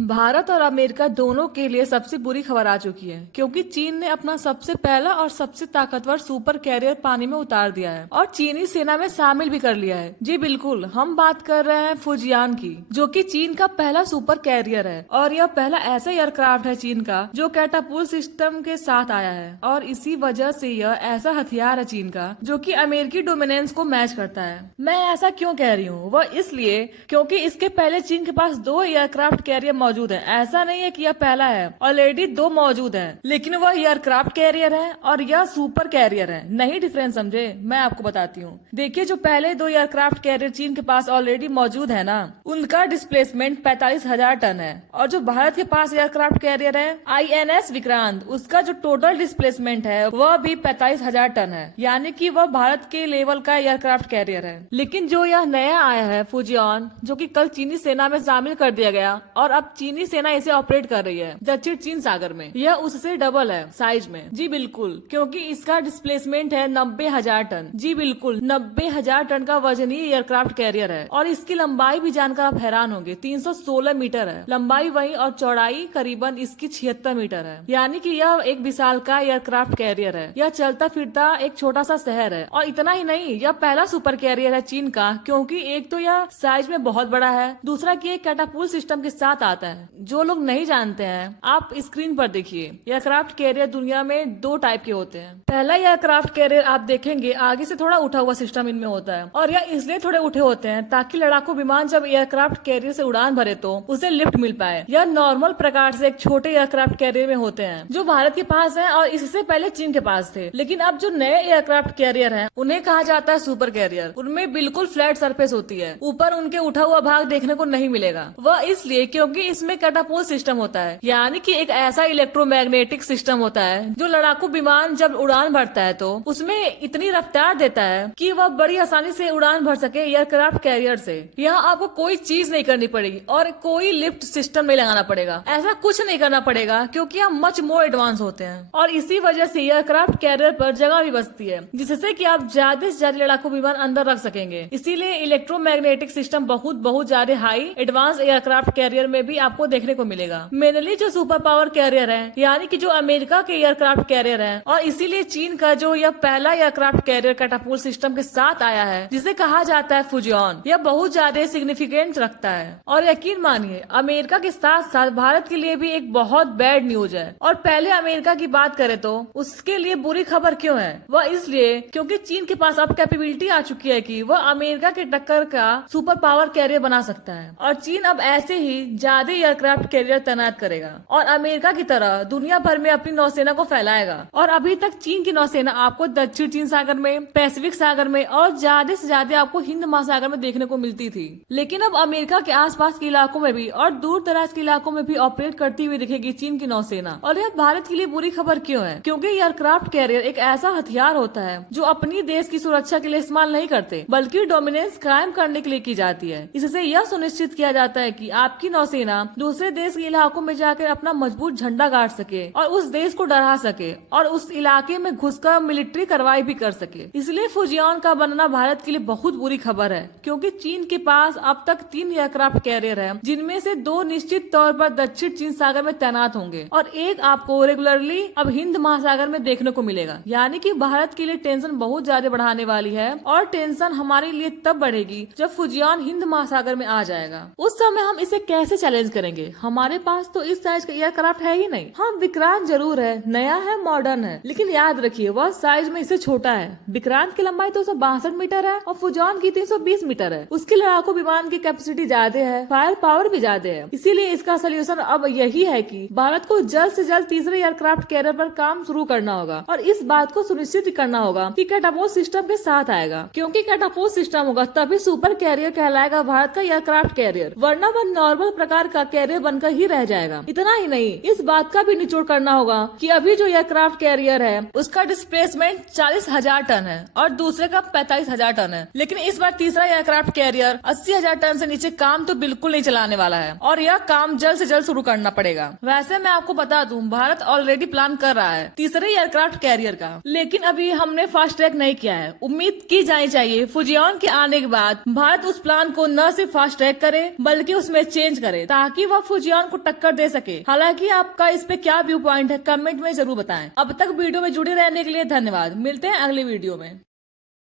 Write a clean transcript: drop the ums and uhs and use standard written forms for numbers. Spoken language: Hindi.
भारत और अमेरिका दोनों के लिए सबसे बुरी खबर आ चुकी है क्योंकि चीन ने अपना सबसे पहला और सबसे ताकतवर सुपर कैरियर पानी में उतार दिया है और चीनी सेना में शामिल भी कर लिया है। जी बिल्कुल, हम बात कर रहे हैं फुजियान की, जो कि चीन का पहला सुपर कैरियर है और यह पहला ऐसा एयरक्राफ्ट है चीन का जो कैटापुल्ट सिस्टम के साथ आया है और इसी वजह से यह ऐसा हथियार है चीन का जो कि अमेरिकी डोमिनेंस को मैच करता है। मैं ऐसा क्यों कह रही हूँ, वह इसलिए क्योंकि इसके पहले चीन के पास 2 एयरक्राफ्ट कैरियर मौजूद है। ऐसा नहीं है कि यह पहला है, ऑलरेडी 2 मौजूद है, लेकिन वह एयरक्राफ्ट कैरियर है और यह सुपर कैरियर है। नहीं डिफरेंस समझे, मैं आपको बताती हूँ। देखिए, जो पहले 2 एयरक्राफ्ट कैरियर चीन के पास ऑलरेडी मौजूद है ना, उनका डिस्प्लेसमेंट 45,000 टन है और जो भारत के पास एयरक्राफ्ट कैरियर है INS विक्रांत, उसका जो टोटल डिस्प्लेसमेंट है वह भी 45,000 टन है, यानी कि वह भारत के लेवल का एयरक्राफ्ट कैरियर है। लेकिन जो यह नया आया है फुजियान, जो कि कल चीनी सेना में शामिल कर दिया गया और अब चीनी सेना इसे ऑपरेट कर रही है दक्षिण चीन सागर में, यह उससे डबल है साइज में। जी बिल्कुल, क्योंकि इसका डिस्प्लेसमेंट है 90,000 टन। जी बिल्कुल, 90,000 टन का वजनी एयरक्राफ्ट कैरियर है और इसकी लंबाई भी जानकर आप हैरान होंगे, 316 मीटर है लंबाई वही और चौड़ाई करीबन इसकी 76 मीटर है, यानी कि यह एक विशालकाय एयरक्राफ्ट कैरियर है। यह चलता फिरता एक छोटा सा शहर है और इतना ही नहीं, यह पहला सुपर कैरियर है चीन का, क्योंकि एक तो यह साइज में बहुत बड़ा है, दूसरा कि एक कैटापुल्ट सिस्टम के साथ आता है। जो लोग नहीं जानते हैं, आप स्क्रीन पर देखिए, एयरक्राफ्ट कैरियर दुनिया में 2 टाइप के होते हैं। पहला एयरक्राफ्ट कैरियर आप देखेंगे आगे से थोड़ा उठा हुआ सिस्टम इनमें होता है और यह इसलिए थोड़े उठे होते हैं ताकि लड़ाकू विमान जब एयरक्राफ्ट कैरियर से उड़ान भरे तो उसे लिफ्ट मिल पाए। यह नॉर्मल प्रकार से एक छोटे एयरक्राफ्ट कैरियर में होते हैं जो भारत के पास है और इससे पहले चीन के पास थे। लेकिन अब जो नए एयरक्राफ्ट कैरियर हैं उन्हें कहा जाता है सुपर कैरियर। उनमें बिल्कुल फ्लैट सरफेस होती है, ऊपर उनके उठा हुआ भाग देखने को नहीं मिलेगा। वह इसलिए क्योंकि इसमें कैटापुल्ट सिस्टम होता है, यानी कि एक ऐसा इलेक्ट्रोमैग्नेटिक सिस्टम होता है जो लड़ाकू विमान जब उड़ान भरता है तो उसमें इतनी रफ्तार देता है कि वह बड़ी आसानी से उड़ान भर सके एयरक्राफ्ट कैरियर से। यहाँ आपको कोई चीज नहीं करनी पड़ेगी और कोई लिफ्ट सिस्टम नहीं लगाना पड़ेगा, ऐसा कुछ नहीं करना पड़ेगा क्योंकि हम मच मोर एडवांस होते हैं और इसी वजह से एयरक्राफ्ट कैरियर पर जगह भी बचती है जिससे कि आप ज्यादा से ज्यादा लड़ाकू विमान अंदर रख सकेंगे। इसीलिए इलेक्ट्रोमैग्नेटिक सिस्टम बहुत ज्यादा हाई एडवांस एयरक्राफ्ट कैरियर में भी आपको देखने को मिलेगा। मेनली जो सुपर पावर कैरियर है, यानी कि जो अमेरिका के एयरक्राफ्ट कैरियर है, और इसीलिए चीन का जो यह पहला एयरक्राफ्ट कैरियर कैटापुल्ट सिस्टम के साथ आया है जिसे कहा जाता है फुजियान, यह बहुत ज्यादा सिग्निफिकेंट रखता है। और यकीन मानिए, अमेरिका के साथ साथ भारत के लिए भी एक बहुत बैड न्यूज है। और पहले अमेरिका की बात करें तो उसके लिए बुरी खबर क्यों है, वह इसलिए क्योंकि चीन के पास अब कैपेबिलिटी आ चुकी है कि वह अमेरिका के टक्कर का सुपर पावर कैरियर बना सकता है और चीन अब ऐसे ही ज्यादा एयरक्राफ्ट कैरियर तैनात करेगा और अमेरिका की तरह दुनिया भर में अपनी नौसेना को फैलाएगा। और अभी तक चीन की नौसेना आपको दक्षिण चीन सागर में, पैसिफिक सागर में और ज्यादा से ज्यादा आपको हिंद महासागर में देखने को मिलती थी, लेकिन अब अमेरिका के आसपास के इलाकों में भी और दूर दराज के इलाकों में भी ऑपरेट करती हुई दिखेगी चीन की नौसेना। और यह भारत के लिए बुरी खबर क्यों है, क्योंकि एयरक्राफ्ट कैरियर एक ऐसा हथियार होता है जो अपनी देश की सुरक्षा के लिए इस्तेमाल नहीं करते बल्कि डोमिनेंस कायम करने के लिए की जाती है। इससे यह सुनिश्चित किया जाता है कि आपकी नौसेना दूसरे देश के इलाकों में जाकर अपना मजबूत झंडा गाड़ सके और उस देश को डरा सके और उस इलाके में घुसकर मिलिट्री कार्रवाई भी कर सके। इसलिए फुजियान का बनना भारत के लिए बहुत बुरी खबर है, क्योंकि चीन के पास अब तक 3 एयरक्राफ्ट कैरियर है, जिनमें से 2 निश्चित तौर पर दक्षिण चीन सागर में तैनात होंगे और एक आपको रेगुलरली अब हिंद महासागर में देखने को मिलेगा। यानी कि भारत के लिए टेंशन बहुत ज्यादा बढ़ाने वाली है और टेंशन हमारे लिए तब बढ़ेगी जब फुजियान हिंद महासागर में आ जाएगा। उस समय हम इसे कैसे चैलेंज करेंगे? हमारे पास तो इस साइज का एयरक्राफ्ट है ही नहीं। हाँ, विक्रांत जरूर है, नया है, मॉडर्न है, लेकिन याद रखिए वह साइज में इससे छोटा है। विक्रांत की लंबाई 262 मीटर है और फुजियान की 320 मीटर है। उसके लड़ाकू विमान की कैपेसिटी ज्यादा है, फायर पावर भी ज्यादा है। इसीलिए इसका सोल्यूशन अब यही है कि भारत को जल्द से जल्द तीसरे एयरक्राफ्ट कैरियर पर काम शुरू करना होगा और इस बात को सुनिश्चित करना होगा कि कैटापुल्ट सिस्टम के साथ आएगा, क्योंकि कैटापुल्ट सिस्टम होगा तभी सुपर कैरियर कहलाएगा भारत का एयरक्राफ्ट कैरियर, वरना वह नॉर्मल प्रकार का कैरियर बनकर ही रह जाएगा। इतना ही नहीं, इस बात का भी निचोड़ करना होगा कि अभी जो एयरक्राफ्ट कैरियर है उसका डिस्प्लेसमेंट 40,000 टन है और दूसरे का 45,000 टन है, लेकिन इस बार तीसरा एयरक्राफ्ट कैरियर 80,000 टन से नीचे काम तो बिल्कुल नहीं चलाने वाला है और यह काम जल्द से जल्द शुरू करना पड़ेगा। वैसे मैं आपको बता दूं, भारत ऑलरेडी प्लान कर रहा है तीसरे एयरक्राफ्ट कैरियर का, लेकिन अभी हमने फास्ट ट्रैक नहीं किया है। उम्मीद की जानी चाहिए फुजियान के आने के बाद भारत उस प्लान को न सिर्फ फास्ट ट्रैक करे बल्कि उसमें चेंज करे ताकि ताकि वह फुजियान को टक्कर दे सके। हालांकि आपका इस पे क्या व्यू पॉइंट है कमेंट में जरूर बताएं। अब तक वीडियो में जुड़े रहने के लिए धन्यवाद। मिलते हैं अगले वीडियो में।